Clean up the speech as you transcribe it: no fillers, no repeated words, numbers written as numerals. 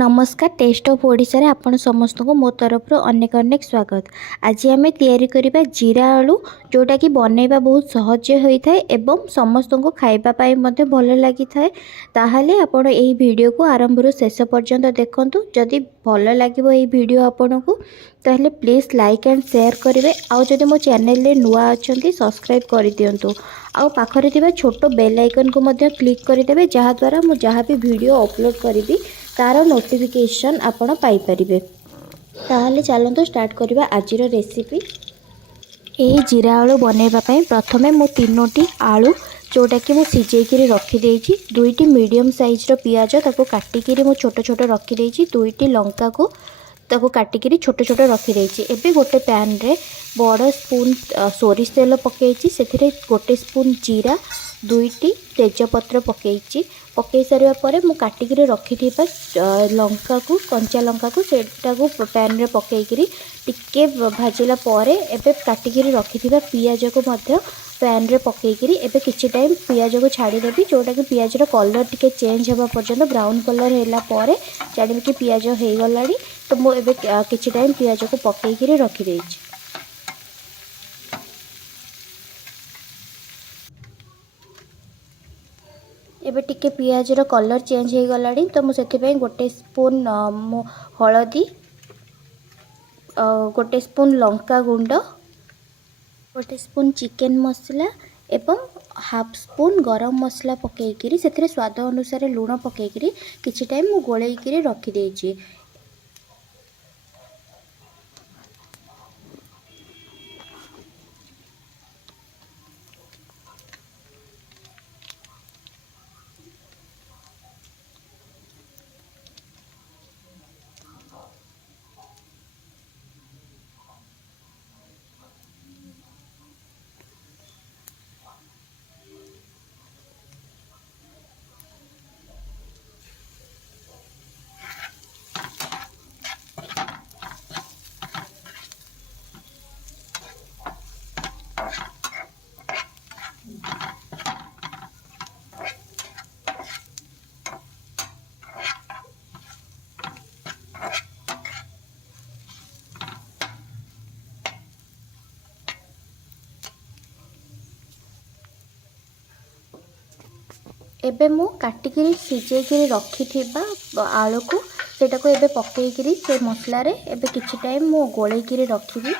नमस्कार test of Odisha रे आपण समस्त को मो तरफ अनेक अनेक स्वागत। आज आम तैयारी करिबा जीरा आलू जोटा कि बनैबा बहुत सहज होता है एवं समस्त को खाइबा पाई मध्ये भल लगी थाए। ताहले आपण एही वीडियो को आरंभ रो शेष पर्यंत देखंतु। जदि भल लागिबो एही वीडियो आपण को ताहले प्लीज लाइक एंड शेयर करिवे। आउ जदि मो चैनल रे नुआ अछंती सब्सक्राइब करि दियंतु। आउ पाखरे थिबा छोटो बेल आइकन को मध्ये क्लिक करि देबे जहा द्वारा मो जहा भी वीडियो अपलोड करिबी तार नोटिफिकेशन आपण पाई परिबे। ताहले चलंतु स्टार्ट करबा आजिर रेसिपी। एही जीरा आलू बनैबा पई प्रथमे मो तीनोटी आलू जोटा कि मु सिजेइकिरी रखी देइछि। दुईटी मीडियम साइज रो पियाज ताको काटिकिरी मु छोट छोट रखी देइछि। दुईटी लंका को ताको काटिकिरी छोट छोट रखी देइछि। एबे गोटे पैन रे बड़ स्पून सोरिष तेल पकेइछि। सेथिरे गोटे स्पून जीरा दुईटी तेजपत्र पकेइछि। पकई सारा पर मु काटिकी रखिथिबा लंका को कंचा लंका को सेटा को पैन रे पकईकरी टिके भाजिला परे एबे काटिकी रखिथिबा पियाज को मध्य पैन रे पकईकरी एबे किछि टाइम पियाज को छाड़ी देबी। जोटा कि पियाज रो कलर टिके चेंज होबा पर्यंत ब्राउन कलर हैला परे जानिबी कि पियाज हे गलाडी। तो मु एबे किछि टाइम पियाज को पकईकरी रखि देइछि। एबे टिके पियाज रो कलर चेंज हो गलाडी। तो मु सेति गोटे स्पून हलदी गोटे स्पून लंका गुंड गोटे स्पून चिकन मसला एवं हाफ स्पून गरम मसला पकईकरी सेथिरे स्वाद अनुसार लूण पकईकरी किछि टाइम मु गोलेइकरी रखि देइछि। एबे मु काटिकी सिजेइकी रखिथिबा आलू को सेटा को एबे पकईकरी से मसला रे एबे किछि टाइम मु गोलेइकरी रखिबी।